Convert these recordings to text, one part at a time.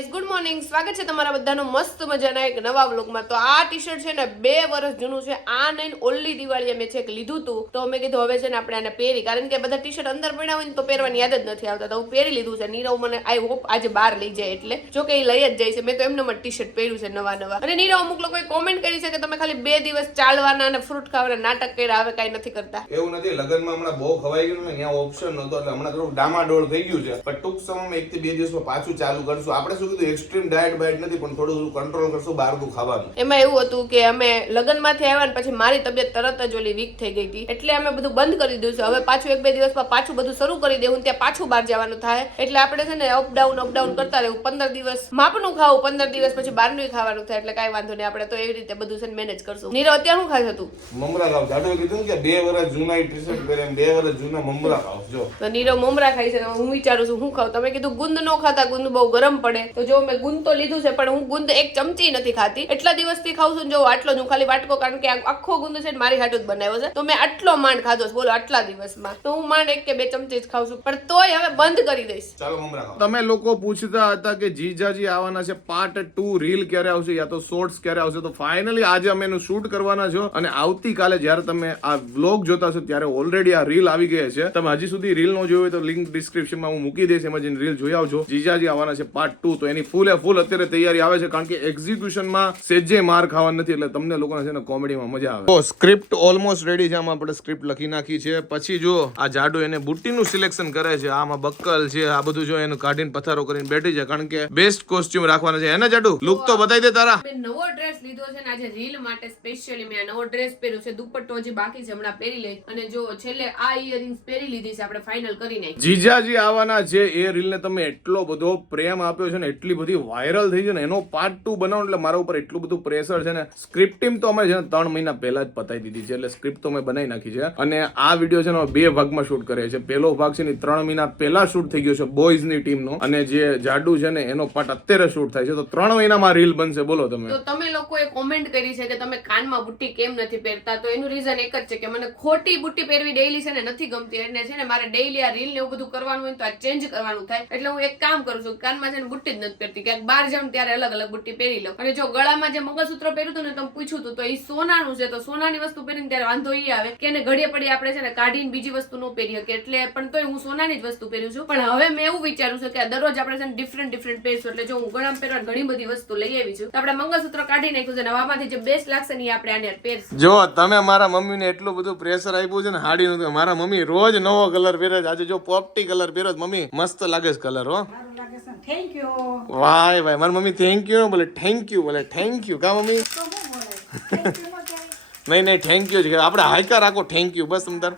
Guys good morning સ્વાગત છે તમારા બધાનું મસ્ત મજાના એક નવા વ્લોગમાં તો આ ટી શર્ટ છે ને બે વર્ષ જૂનું છે. આ નહીં ઓલ્લી દિવાળીએ મેં છેક લીધું હતું તો મેં કીધું હવે છે ને આપણે આને પહેરી. કારણ કે બધા ટી શર્ટ અંદર પડ્યા હોય ને તો પહેરવાની યાદ જ નથી આવતા. તો હું પહેરી લીધું છે. નીરવ મને આઈ હોપ આજે બહાર લઈ જાય એટલે. જો કે એ લઈ જ જાય છે. મેં તો એમને મને ટી શર્ટ પહેર્યું છે નવા નવા. અને નીરવ, અમુક લોકોએ કોમેન્ટ કરી છે કે તમે ખાલી બે દિવસ ચાલવાના અને ફ્રૂટ ખાવાના નાટક કર્યા. હવે કાંઈ નથી કરતા. એવું નથી. લગ્નમાં હમણાં બહુ ખવાઈ ગયું ને ત્યાં ઓપ્શન નહોતો. એટલે હમણાં થોડું ડામાડોળ થઈ ગયું છે. પણ ટૂંક સમયમાં એક થી બે દિવસમાં પાછું ચાલુ કરશું. આપણે શું કીધું એક્સ્ટ્રીમ ડાયટ બાયટ નથી પણ થોડું કંટ્રોલ કરશું બહારનું ખાવાનું. એમાં એવું હતું કે અમે લગ્નમાંથી આવ્યા ને પછી મારી તબિયત તરત જ ઓલી વીક થઈ ગઈ હતી. એટલે અમે બધું બંધ કરી દીધું છે. હવે પાછું એક બે દિવસમાં પાછું બધું શરૂ કરી દેવું ત્યાં પાછું બહાર જવાનું થાય. એટલે આપણે છે ને અપડાઉન અપડાઉન કરતા રહેવું. પંદર દિવસ માપનું ખાવું પંદર દિવસ પછી બહારનું ખાવાનું થાય. એટલે કાંઈ વાંધો નહીં આપણે તો એવી રીતે બધું છે ને મેનેજ કરશું. નીરવ અત્યારે શું ખાય હતું મમરા ખાવ જાડો કીધું કે બે વર્ષ જૂના ટી શર્ટ પહેરે બે વર્ષ જૂના મમરા ખાવ જો. તો નીરવ મમરા ખાય છે. હું વિચારું છું શું ખાવ તમે કીધું ગુંદ નો ખાતા ગુંદ બહુ ગરમ પડે. તો જો મેં ગુંદ તો લીધું છે પણ હું ગુંદ એક ચમચી નથી ખાતી એટલા દિવસથી ખાઉં છું જો આટલો જ હું ખાલી વાટકો કારણ કે આખો ગુંદ છે ને મારી હાટું જ બનાવ્યો છે. તો મેં આટલો માંડ ખાધો છે બોલો આટલા દિવસમાં. તો હું માંડ એક કે બે ચમચી જ ખાઉં છું પણ તોય હવે બંધ કરી દઈશ. તમે લોકો પૂછતા હતા કે જીજાજી આવવાના છે પાર્ટ ટુ રીલ ક્યારે આવશે યા તો શોર્ટ્સ ક્યારે આવશે? તો ફાઇનલી આજે અમે એનું શૂટ કરવાના છો અને આવતીકાલે જ્યારે તમે આ વ્લોગ જોતા છો ત્યારે ઓલરેડી આ રીલ આવી ગઈ છે. તમે હજી સુધી રીલ નો જોયું હોય તો લિંક ડિસ્ક્રિપ્શનમાં હું મૂકી દઈશ એમાં જઈને રીલ જોઈ આવજો. જીજાજી આવવાના છે પાર્ટ ટુ તો એની ફૂલ એ ફૂલ અત્યારે તૈયારી આવે છે કારણ કે એક્ઝિક્યુશનમાં સેજે માર ખાવા નથી એટલે તમને લોકોને છે ને કોમેડીમાં મજા આવે. તો સ્ક્રિપ્ટ ઓલમોસ્ટ રેડી છે આમાં આપણે સ્ક્રિપ્ટ લખી નાખી છે. પછી જો આ જાડુ એને બુટ્ટીનું સિલેક્શન કરે છે આમાં બક્કલ છે આ બધું જો એનું કાઢીને પથારો કરીને બેઠી છે કારણ કે બેસ્ટ કોસ્ટ્યુમ રાખવાના છે. એને જાડુ? લુક તો બતાવી દે તારા. મેં નવો ડ્રેસ લીધો છે ને આજે રીલ માટે સ્પેશિયલી મેં આ નવો ડ્રેસ પહેર્યો છે દુપટ્ટો હજી બાકી છે હમણાં પહેરી લઈ અને જો છેલ્લે આ ઇયરિંગ્સ પહેરી લીધી છે આપણે ફાઇનલ કરી નાખી. જીજાજી આવવાના છે એ રીલ ને તમે એટલો બધો પ્રેમ આપ્યો છે ને એટલી બધી વાયરલ થઈ છે ને, એનો પાર્ટ ટુ બનાવો એટલે મારા ઉપર એટલું બધું પ્રેશર છે ને. સ્ક્રિપ્ટ ટીમ તો અમે છે ને ત્રણ મહિના પહેલા જ પતાવી દીધી છે, એટલે સ્ક્રિપ્ટ તો મેં બનાવી નાખી છે. અને આ વીડિયો છે ને બે ભાગમાં શૂટ કરે છે પહેલો ભાગ છે ને ત્રણ મહિના પહેલા શૂટ થઈ ગયો છે બોયઝની ટીમનો અને જે જાડુ છે ને, એનો પાર્ટ અત્યારે શૂટ થાય છે. તો ત્રણ મહિનામાં રીલ બનશે, બોલો તમે. તો તમે લોકોએ કોમેન્ટ કરી છે કે તમે કાનમાં બુટ્ટી કેમ નથી પહેરતા? તો એનું રીઝન એક જ છે કે મને ખોટી બુટ્ટી પહેરવી ડેઈલી છે ને નથી ગમતી. એટલે છે ને મારે ડેઈલી આ રીલ ને એવું બધું કરવાનું હોય તો આ ચેન્જ કરવાનું થાય. એટલે હું એક કામ કરું છું, કાનમાં છે ને બુટ્ટી જ નથી પહેરતી ક્યાંક બહાર જાઉં ત્યારે અલગ અલગ બુટ્ટી પહેરી લઉં. અને જો ગળામાં જે મંગળસૂત્ર પહેર્યું હતું ને તમે પૂછ્યું હતું તો એ સોનાનું છે તો સોનાની વસ્તુ પહેરીને ત્યારે વાંધો ઈ આવે કે એને ઘડીએ પડી આપણે છે ને કાઢીને બીજી વસ્તુ ન પહેરી શકીએ. એટલે પણ તોય હું સોનાની જ વસ્તુ પહેરું છું. પણ હવે મેં એવું વિચાર્યું છે કે આ દરરોજ આપણે છે ને ડિફરન્ટ ડિફરન્ટ પહેરશું. એટલે જો હું ગળામાં પહેરવા ઘણી બધી વસ્તુ લઈ આવી છું તો આપણે મંગળસૂત્ર કાઢી નાખ્યું છે નવામાંથી જે બેસ્ટ લાગશે ને એ આપણે આને પહેરશું. જો તમે મારા મમ્મીને એટલું બધું પ્રેશર આપ્યું છે ને હાડીનું નું મારા મમ્મી રોજ નવો કલર પહેરે છે. આજે જો પોપટી કલર પહેરો મમ્મી મસ્ત લાગે છે કલર હો. થેન્ક યુ વાય ભાઈ મારી મમ્મી થેન્ક યુ બોલે થેન્ક યુ બોલે થેન્ક યુ કા મમ્મી? નહીં નહીં થેન્ક યુ છે આપણે હાઈકા રાખો થેન્ક યુ બસ તમતાર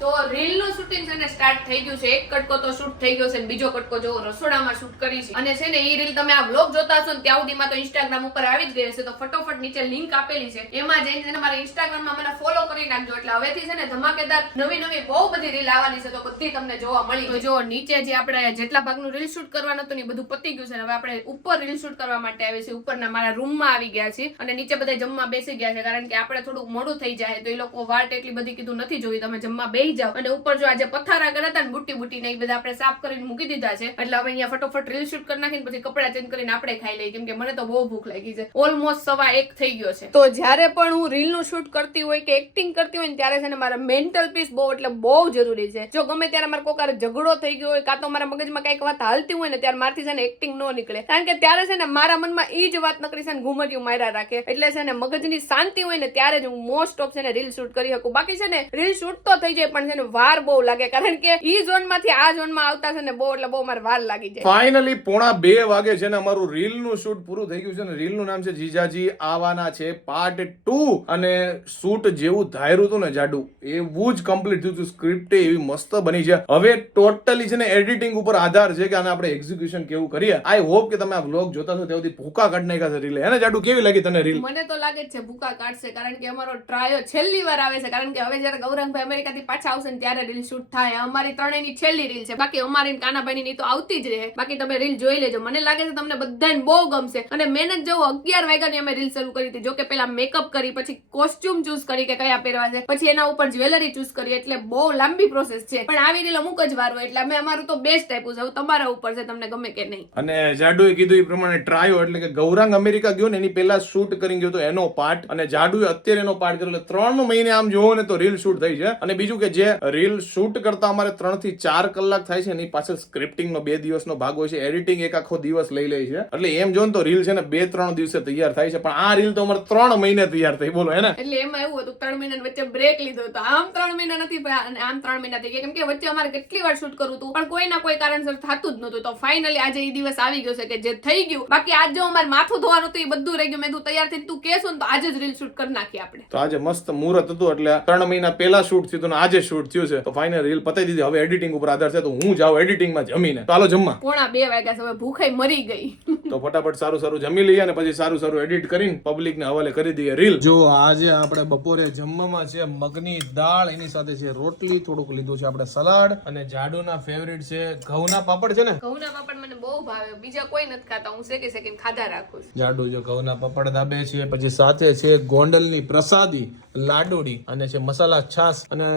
તો રીલનું શૂટિંગ છે ને સ્ટાર્ટ થઈ ગયું છે. એક કટકો તો શૂટ થઈ ગયો છે બીજો કટકો જો રસોડામાં શૂટ કરી છે. અને છે ને એ રીલ તમે આ બ્લોગ જોતા હશો ને ત્યાં સુધીમાં તો ઇન્સ્ટાગ્રામ ઉપર આવી જ ગઈ હશે. તો ફટોફટ નીચે લિંક આપેલી છે. એમાં જઈને મારા ઇન્સ્ટાગ્રામમાં મને ફોલો કરી નાખજો. એટલે હવેથી છે ને ધમાકેદાર નવી નવી બહુ બધી રીલ આવવાની છે. તો બધી તમને જોવા મળી તો જો નીચે જે આપણે જેટલા ભાગનું રીલ શૂટ કરવાનું હતું ને બધું પતી ગયું છે હવે આપણે ઉપર રીલ શૂટ કરવા માટે આવી છે ઉપરના મારા રૂમમાં આવી ગયા છે અને નીચે બધા જમવા બેસી ગયા છે. કારણ કે આપણે થોડુંક મોડું થઈ જાય તો એ લોકો વાટ એટલી બધી કીધું નથી જોઈ. તમે જમવા બેસી જાવ અને ઉપર જો આજે પથારા કર્યા હતા ને બુટ્ટી બુટ્ટી ને એ બધા આપણે સાફ કરીને મૂકી દીધા છે. એટલે હવે અહીંયા ફટોફટ રીલ શૂટ કરી નાખીને પછી કપડા ચેન્જ કરીને આપણે ખાઈ લઈએ. કેમ કે મને તો બહુ ભૂખ લાગી છે. ઓલમોસ્ટ સવા એક થઈ ગયો છે. તો જ્યારે પણ હું રીલનું શૂટ કરતી હોય કે એક્ટિંગ કરતી હોય ને ત્યારે છે ને મારા મેન્ટલ પીસ બહુ, એટલે બહુ જરૂરી છે. જો ગમે ત્યારે મારે કોકારે ઝઘડો થઈ ગયો હોય, કાં તો મારા મગજમાં કંઈક વાત હાલતી હોય ને ત્યારે મારથી છે ને એક્ટિંગ ન નીકળે. કારણ કે ત્યારે છે ને મારા મનમાં એ જ વાત નકરી છે ને ઘુમટિયું માર્યા રાખે. એટલે છે ને મગજની શાંતિ હોય ને ત્યારે જ હું મોસ્ટ ઓફ છે ને રીલ શૂટ કરી શકું. બાકી છે ને રીલ શૂટ તો થઈ જાય પણ છે ને વાર બહુ લાગે. કારણ કે ઈ ઝોનમાંથી આ ઝોનમાં આવતા છે ને બહુ એટલે બહુ મારે વાર લાગી જાય. ફાઇનલી પોણા બે વાગે છે ને અમારું રીલનું શૂટ પૂરું થઈ ગયું છે ને. રીલનું નામ છે જીજાજી આવવાના છે પાર્ટ ટુ અને શૂટ જેવું ધાર્યું હતું ને જાડુ એવું જ કમ્પ્લીટ થયું હતું. સ્ક્રિપ્ટ એવી મસ્ત બની છે. હવે ટોટલી છે ને એડિટિંગ ઉપર આધાર છે કે આને આપણે એક્ઝિક્યુશન કેવું કરીએ. આઈ હોપ કે તમે આ વ્લોગ જોતા છો ત્યાંથી ભૂકા કાઢ નાખ્યા રીલ. હે ને જાડુ કેવી લાગી તને રીલ? મને તો લાગે છે ભૂકા કાઢશે કારણ કે અમારો ટ્રાયો છેલ્લી વાર આવે છે. કારણ કે હવે જયારે ગૌરંગભાઈ અમેરિકાથી કાનાભાઈ પાછા આવશે ને ત્યારે રીલ શૂટ થાય. અમારી ત્રણેયની છેલ્લી રીલ છે. બાકી અમારી કાનાભાઈની ની તો આવતી જ રહે. બાકી તમે રીલ જોઈ લેજો. મને લાગે છે તમને બધાને બહુ ગમશે. અને મહેનત જવું, અગિયાર વાગ્યાની અમે રીલ શરૂ કરી હતી. જોકે પેલા મેકઅપ કરી, પછી કોસ્ટ્યુમ ચૂઝ કરી કે કયા પહેરવા છે. પછી એના ઉપર જ્વેલરી ચૂઝ કરી. એટલે બહુ લાંબી પ્રોસેસ છે. પણ આવી રીલ અમુક જ વાર હોય. એટલે અમે અમારું તો બેસ્ટ આપ્યું છે. તમારા ઉપર છે તમને ગમે કે નહીં. અને જાડુએ કીધું એ પ્રમાણે ટ્રાયો એટલે કે ગૌરાંગ અમેરિકા ગયો ને, એની પહેલા શૂટ કરી ગયો તો એનો પાર્ટ અને જાડુએ અત્યારે એનો પાર્ટ કર્યો. એટલે ત્રણ મહિને આમ જોવો ને તો રીલ શૂટ થઈ છે. અને બીજું કે જે રીલ શૂટ કરતા અમારે ત્રણથી ચાર કલાક થાય છે એની પાછળ સ્ક્રિપ્ટિંગ નો બે દિવસનો ભાગ હોય છે એડિટિંગ એક આખો દિવસ લઈ લે છે. એટલે એમ જો તો રીલ છે ને બે ત્રણ દિવસે તૈયાર થાય છે પણ આ રીલ તો અમારે ત્રણ મહિને તૈયાર થઈ બોલો હે ને? એટલે એમાં એવું હતું ત્રણ મહિના વચ્ચે બ્રેક લીધો હતો. આમ ત્રણ મહિના નથી આમ ત્રણ મહિના થઈ ગયા. કેમ કે વચ્ચે અમારે કેટલી વાર શૂટ કરવું હતું પણ કોઈ ના કોઈ કારણસર થતું જ નતું તો ફાઇનલી આજે એ દિવસ આવી ગયો છે કે જે થઈ ગયું. બાકી આજે અમારે માથું ધોવાનું હતું એ બધું રહી ગયું. મેં તું તૈયાર થઈને તું કહેશું ને તો આજે જ રીલ શૂટ કરી નાખી આપણે. તો આજે મસ્ત મુહૂર્ત હતું એટલે ત્રણ મહિના પહેલા શૂટ થયું હતું આજે શૂટ થયું છે, તો ફાઇનલ રીલ પતાવી દીધી. હવે એડિટિંગ ઉપર આધાર છે, તો હું જાઉં એડિટિંગમાં જમીને. હાલો જમવા. પોણા બે વાગ્યા છે, હવે ભૂખાઈ મરી ગઈ. તો ફટાફટ સારું સારું જમી લઈએ અને પછી સારું સારું એડિટ કરીને પબ્લિક ને હવાલે કરી દઈએ રીલ જો આજે આપણે બપોરે જમવામાં છે મગની દાળ એની સાથે છે રોટલી થોડુંક લીધું છે આપણે સલાડ. અને જાડુના ફેવરિટ છે ઘઉંના પાપડ છે ને? ઘઉંના પાપડ મને બહુ ભાવે. બીજા કોઈ નથી ખાતા. હું શેકી શેકીને ખાધા રાખું છું. જાડુ જો ઘઉંના પાપડ દાબે છે પછી સાથે છે ગોંડલની પ્રસાદી લાડુડી અને છે મસાલા છાસ અને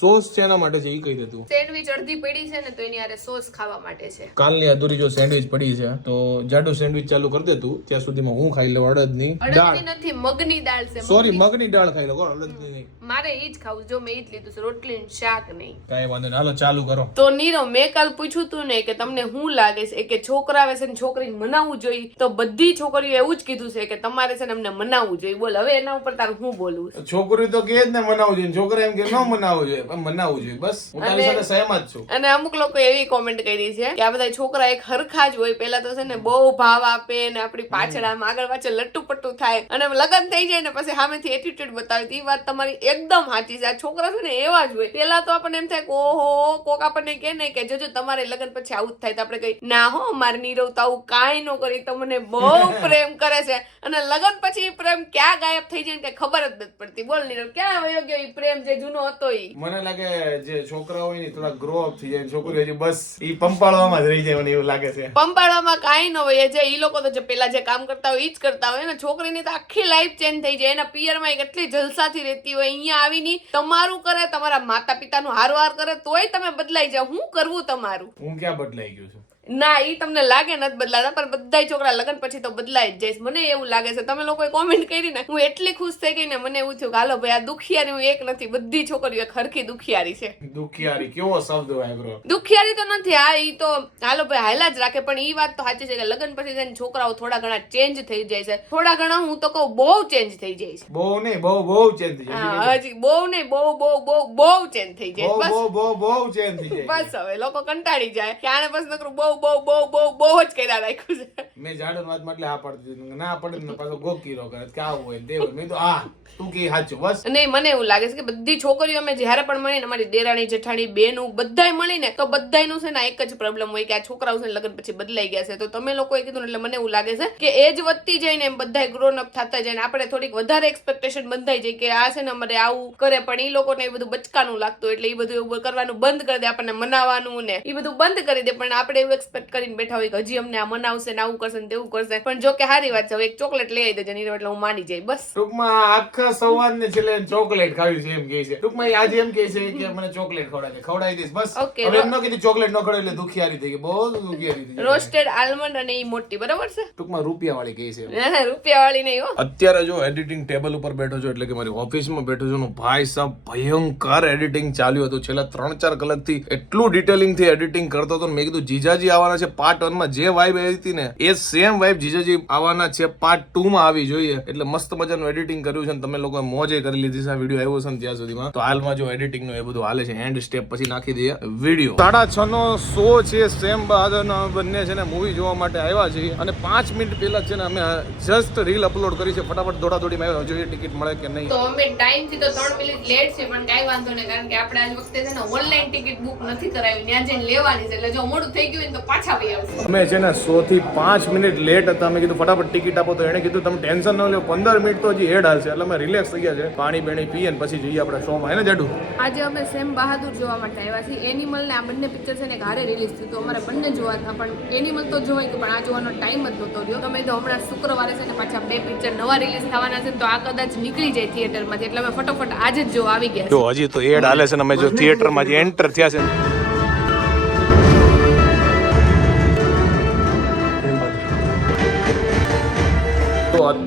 સોસ છે એના માટે છે એ કહી દેતું. સેન્ડવિચ અડધી પડી છે ને તો એની આરે સોસ ખાવા માટે છે. કાલની અધૂરી જો સેન્ડવિચ પડી છે તો જાડુ સેન્ડવિચ ચાલુ કરી દેતું ત્યાં સુધીમાં હું ખાઈ લઉં અડદની દાળ. નથી મગની દાળ છે સોરી મગની. દાળ ખાઈ લો કોણ અડદની નહીં. મારે એ જ ખાવું જો મેં એ જ લીધું છે રોટલી શાક નહીં. કાંઈ વાંધો નહીં હાલો ચાલુ કરો. તો નીરવ મેં કાલ પૂછ્યું તું ને કે તમને શું લાગે છે કે છોકરા આવે છે ને છોકરીને મનાવવું જોઈએ તો બધી છોકરીઓ એવું જ કીધું છે કે તમારે છે ને અમને મનાવવું જોઈએ. બોલ હવે એના ઉપર તારું હું બોલવું છે? છોકરી તો કે જ ને મનાવવું જોઈએ છોકરા એમ કે ન મનાવવું જોઈએ પણ મનાવવું જોઈએ બસ. હું તારી સાથે સહેમત છું. અને અમુક લોકો એવી કોમેન્ટ કરી છે કે આ બધા છોકરા એક હરખા જ હોય પેલા તો છે ને બહુ ભાવ આપે ને આપણી પાછળ આમ આગળ પાછળ લટ્ટુ પટ્ટુ થાય અને લગ્ન થઈ જાય ને પછી સામેથી એટીટ્યુડ બતાવે એ વાત તમારી એકદમ સાચી છે. આ છોકરા છે ને એવા જ હોય. પેલા તો આપણને એમ થાય કે ઓહો કોક આપણને કે ને કે જોજો તમારે લગ્ન પછી આવું જ થાય તો આપણે કઈ ના હો મારે નીરવ તો આવું કાંઈ ન કરી તો મને બહુ પ્રેમ કરે છે. અને લગ્ન પછી પ્રેમ ક્યાં ગાયબ થઈ જાય ને ખબર જ નથી પડતી. બોલ નીરવ ક્યાં વયો ગયો ઈ પ્રેમ જે જૂનો હતો એ મને લાગે જે છોકરા હોય ને થોડા ગ્રો અપ થઈ જાય છોકરી હજી બસ એ પંપાળવામાં જ રહી જાય મને એવું લાગે છે. પંપાળવામાં કાંઈ ન હોય. એ જે ઈ લોકો તો જે પેલા જે કામ કરતા હોય એ જ કરતા હોય ને છોકરીની તો આખી લાઈફ ચેન્જ થઈ જાય. એના પિયરમાં કેટલી જલસાથી રહેતી હોય, અહીંયા આવીને તમારું કરે, તમારા માતા પિતાનું હારવાર કરે, તોય તમે બદલાઈ જાવ હું કરવું તમારું? હું ક્યાં બદલાઈ ગયો છું? ના ઈ તમને લાગે નથી બદલાતા પણ બધાય છોકરા લગ્ન પછી તો બદલાઈ જ જઈશ મને એવું લાગે છે. તમે લોકોએ કોમેન્ટ કરી ને હું એટલી ખુશ થઈ ગઈ ને મને એવું થયું કે હાલો ભાઈ આ દુખિયારી હું એક નથી બધી છોકરીઓ એક હરખી દુખિયારી છે. દુખિયારી કેવો શબ્દ હોય બ્રો દુખિયારી તો નથી આ એ તો હાલો ભાઈ હાલા જ રાખે. પણ ઈ વાત તો સાચી છે કે લગ્ન પછી જઈને છોકરાઓ થોડા ઘણા ચેન્જ થઈ જાય છે. થોડા ઘણા હું તો કહું બહુ ચેન્જ થઈ જાય છે. બહુ નહીં બહુ બહુ ચેન્જ થઈ જાય હા, હજી બહુ નહીં બહુ બહુ બહુ બહુ ચેન્જ થઈ જાય બસ. બહુ બહુ બહુ ચેન્જ થઈ જાય બસ હવે લોકો કંટાળી જાય. કે આને બસ નકરું બહુ બહુ બહુ બહુ બહુ જ કર્યા રાખ્યું છે. મેં જાડો વાત એટલે આ પડતી ના પડે ને પાછો ગોકીરો કરે. કે આવું હોય દેવ મેં તો આ તું કે સાચું બસ. નહીં મને એવું લાગે છે કે બધી છોકરીઓ અમે જ્યારે પણ મળીને અમારી દેરાણી જેઠાણી બેનું બધાય મળીને તો બધાયનું છે ને એક જ પ્રોબ્લેમ હોય કે આ છોકરાઓ છે ને લગ્ન પછી બદલાઈ ગયા છે. તો તમે લોકોએ કીધું એટલે મને એવું લાગે છે કે એજ વધતી જાય ને એમ બધાય ગ્રોન અપ થતા જઈને આપણે થોડીક વધારે એક્સપેક્ટેશન બંધાઈ જાય કે આ છે ને અમારે આવું કરે પણ એ લોકોને એ બધું બચકાનું લાગતું એટલે એ બધું એવું કરવાનું બંધ કરી દે આપણને મનાવાનું ને એ બધું બંધ કરી દે પણ આપણે એવું એક્સપેક્ટ કરીને બેઠા હોય કે હજી અમને આ મનાવશે ને આવું કરશે ને તેવું કરશે. પણ જો કે સારી વાત છે હવે એક ચોકલેટ લઈ આવી દેજે નીરવ એટલે હું માની જાય બસ. ટૂંકમાં આખા સંવાદ ને છેલ્લે ચોકલેટ ખાવી છે એમ કે છે. ટૂંકમાં આજે એમ કે છે કે મને ચોકલેટ ખવડાવી ખવડાવી દઈશ બસ. ઓકે હવે એમ ન કીધું ચોકલેટ ન ખવડાવી એટલે દુખિયારી થઈ ગઈ બહુ દુખિયારી થઈ રોસ્ટેડ આલમંડ અને એ મોટી બરાબર છે? ટૂંકમાં રૂપિયા વાળી કહે છે રૂપિયા વાળી નહીં હો. અત્યારે જો એડિટિંગ ટેબલ ઉપર બેઠો છો એટલે કે મારી ઓફિસમાં બેઠો છું ને ભાઈ સાહેબ ભયંકર એડિટિંગ ચાલ્યું હતું. છેલ્લા ત્રણ ચાર કલાકથી એટલું ડિટેલિંગથી એડિટિંગ કરતો હતો મેં કીધું જીજાજી આવવાના છે પાર્ટ વનમાં જે વાઇબ આવી હતી ને, એ સેમ વાઇબ જીજાજી આવવાના છે પાર્ટ ટુ માં આવી જોઈએ. એટલે મસ્ત મજાનું એડિટિંગ કર્યું છે તમે લોકો મોજે કરી લીધી છે વીડિયો આવ્યો છે ને ત્યાં સુધીમાં. તો હાલમાં જો એડિટિંગનું એ બધું હાલે છે એન્ડ સ્ટેપ પછી નાખી દઈએ વીડિયો સાડા છ નો શો છે સેમ બહાદરના બંને છે ને મૂવી જોવા માટે આવ્યા છે અને પાંચ મિનિટ પહેલા છે ને અમે જસ્ટ રીલ અપલોડ કરી છે, ફટાફટ દોડા દોડીમાં આવ્યા જોઈએ ટિકિટ મળે કે નહીં? તો અમે ટાઈમથી તો ત્રણ મિનિટ લેટ છે, પણ કાંઈ વાંધો નહીં, કારણ કે આપણે આજ વખતે છે ને ઓનલાઈન ટિકિટ બુક નથી કરાવી, ત્યાં જઈને લેવાની છે. એટલે જો મોડું થઈ ગયું ને તો પાછા ભાઈ આવશે. અમે છે ને સો થી પાંચ મિનિટ લેટ હતા. અમે કીધું ફટાફટ ટિકિટ આપો. તો એણે કીધું તમે ટેન્શન ન લો. પંદર મિનિટ તો હજી એડ હાલશે. એટલે અમે રિલેક્સ થઈ ગયા છે. પાણી બેણી પીએ ને પછી જઈએ આપણે શોમાં એને જાડું? આજે અમે સેમ બહાદુર જોવા માટે આવ્યા છીએ. એનિમલ ને આ બંને પિક્ચર છે ને ઘરે રિલીઝ થયું તો અમારે બંને જોવા હતા. પણ એનિમલ તો જોવાય પણ આ જોવાનો ટાઈમ જ નહોતો રહ્યો. તમે તો હમણાં શુક્રવારે છે ને પાછા બે પિક્ચર નવા રિલીઝ થવાના છે. તો આ કદાચ નીકળી જાય થિયેટરમાંથી એટલે અમે ફટોફટ આજે જ જો આવી ગયા જો હજી તો એડ હાલે છે ને. અમે જો થિયેટરમાં જે એન્ટર થયા છે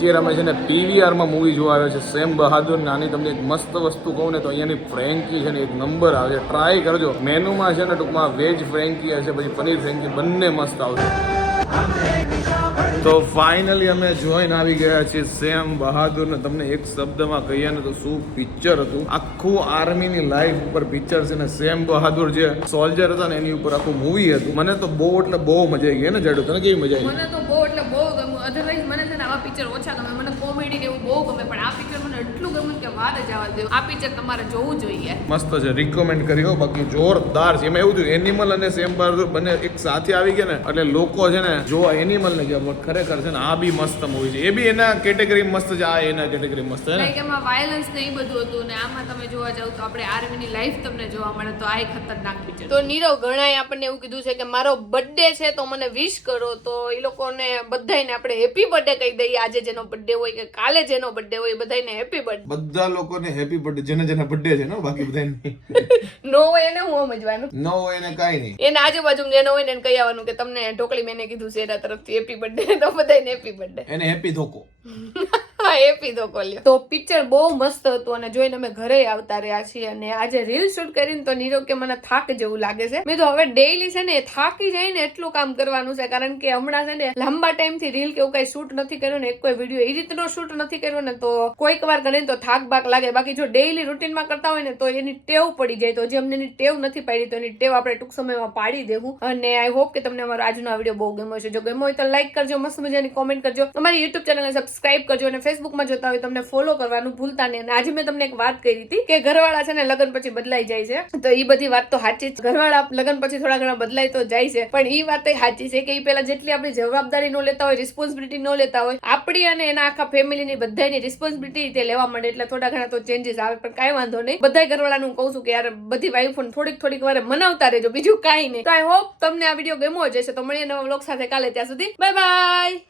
અત્યારે અમે છે ને પીવીઆરમાં મૂવી જોવા આવ્યો છે. સેમ બહાદુર નાની તમને એક મસ્ત વસ્તુ કહું ને તો અહીંયાની ફ્રેન્કી છે ને એક નંબર આવે છે. ટ્રાય કરજો. મેનુમાં છે ને ટૂંકમાં વેજ ફ્રેન્કી હશે, પછી પનીર ફ્રેન્કી બંને મસ્ત આવશે. તો ફાઇનલી અમે જોઈને આવી ગયા છીએ સેમ બહાદુર ને તમને એક શબ્દમાં કહીએ ને તો શું પિક્ચર હતું? આખું આર્મીની લાઈફ ઉપર પિક્ચર છે ને સેમ બહાદુર જે સોલ્જર હતા ને એની ઉપર આખું મૂવી હતું. મને તો બહુ એટલે બહુ મજા આવી ગઈ ને જાડુ. તને કેવી મજા આવી? અધરવાઇઝ મને છે ને આવા પિક્ચર ઓછા ગમે. મને કોમેડી ને એવું બહુ ગમે. પણ આ પિક્ચર મને એટલું ગમ્યું કે વાત જ આવવા દો. આ પિક્ચર તમારે જોવું જોઈએ. મસ્ત છે. રિકમેન્ડ કર્યો બાકી જોરદાર છે. એમાં એવું થયું એનિમલ અને સેમ બહાદુર બંને એક સાથે આવી ગયા ને એટલે લોકો છે ને જોવા એનિમલ ને ગયા ખરેખર છે ને આ બી મસ્ત મૂવી છે. એ બી એના કેટેગરી મસ્ત છે. આ એના કેટેગરી મસ્ત છે લાઈક એમાં વાયલન્સ ને એ બધું હતું ને આમાં તમે જોવા જાવ તો આપણે આર્મીની લાઈફ તમને જોવા મળે તો આ એક ખતરનાક પિક્ચર તો નીરવ ઘણાએ આપણને એવું કીધું છે કે મારો બર્થડે છે તો મને વિશ કરો. તો એ લોકોને બધાયને આપણે હેપી બર્થડે કહી દઈએ. આજે જેનો બર્થડે હોય કે કાલે જેનો બર્થડે હોય બધાને બધાયને હેપી બર્થડે બધા લોકોને હેપી બર્થડે જેને જેને બર્થડે છે ને બાકી બધા નો હોય એને હું સમજવાનું. નો હોય એને કાંઈ નહીં. એને આજુબાજુ જેનો હોય ને એને કહી આવવાનું કે તમને ઢોકળી મેને કીધું છે એના તરફથી હેપી બર્થડે તો બધાને હેપી બર્થડે એને હેપી ધોકો. હેપી તો કોલ્યો તો પિક્ચર બહુ મસ્ત હતું અને જોઈને અમે ઘરે આવતા રહ્યા છીએ અને આજે રીલ શૂટ કરીને તો નીરવ કે મને થાક જેવું લાગે છે. મેં તો હવે ડેઈલી છે ને થાકી જાય ને એટલું કામ કરવાનું છે કારણ કે હમણાં છે ને લાંબા ટાઈમથી રીલ કે એવું કઈ શૂટ નથી કર્યો ને, એક કોઈ વીડિયો એ રીતનો શૂટ નથી કર્યો ને, તો કોઈક વાર કરીને તો થાક બાક લાગે. બાકી જો ડેઈલી રૂટીનમાં કરતા હોય ને, તો એની ટેવ પડી જાય. તો જે અમને એની ટેવ નથી પાડી, તો એની ટેવ આપણે ટૂંક સમયમાં પાડી દેવું. અને આઈ હોપ કે તમને અમારો આજનો આ વીડિયો બહુ ગમ્યો છે જો ગમ્યો હોય તો લાઈક કરજો, મસ્ત મજાની કોમેન્ટ કરજો. અમારી યુટ્યુબ ચેનલને સબસ્ક્રાઇબ કરજો અને ફેસબુકમાં જોતા હોય તમને ફોલો કરવાનું ભૂલતા નહીં. અને આજે મેં તમને એક વાત કરી હતી કે ઘરવાળા છે ને લગ્ન પછી બદલાઈ જાય છે. તો એ બધી વાત તો સાચી છે ઘરવાળા લગ્ન પછી થોડા ઘણા બદલાઈ તો જાય છે. પણ એ વાત સાચી છે કે એ પેલા જેટલી આપણી જવાબદારી ન લેતા હોય રિસ્પોન્સિબિલિટી ન લેતા હોય, આપણી અને એના આખા ફેમિલીની બધાની રિસ્પોન્સિબિલિટી તે લેવા માંડે. એટલે થોડા ઘણા તો ચેન્જીસ આવે, પણ કાંઈ વાંધો નહીં. બધા ઘરવાળાનું કહું છું કે યાર, બધી વાઈફોને થોડીક થોડીક વાર મનાવતા રહેજો. બીજું કાંઈ નહીં. તો આઈ હોપ તમને આ વીડિયો ગમ્યો જ હશે. તો મળીએ નવા વ્લોગ સાથે કાલે ત્યાં સુધી. Bye bye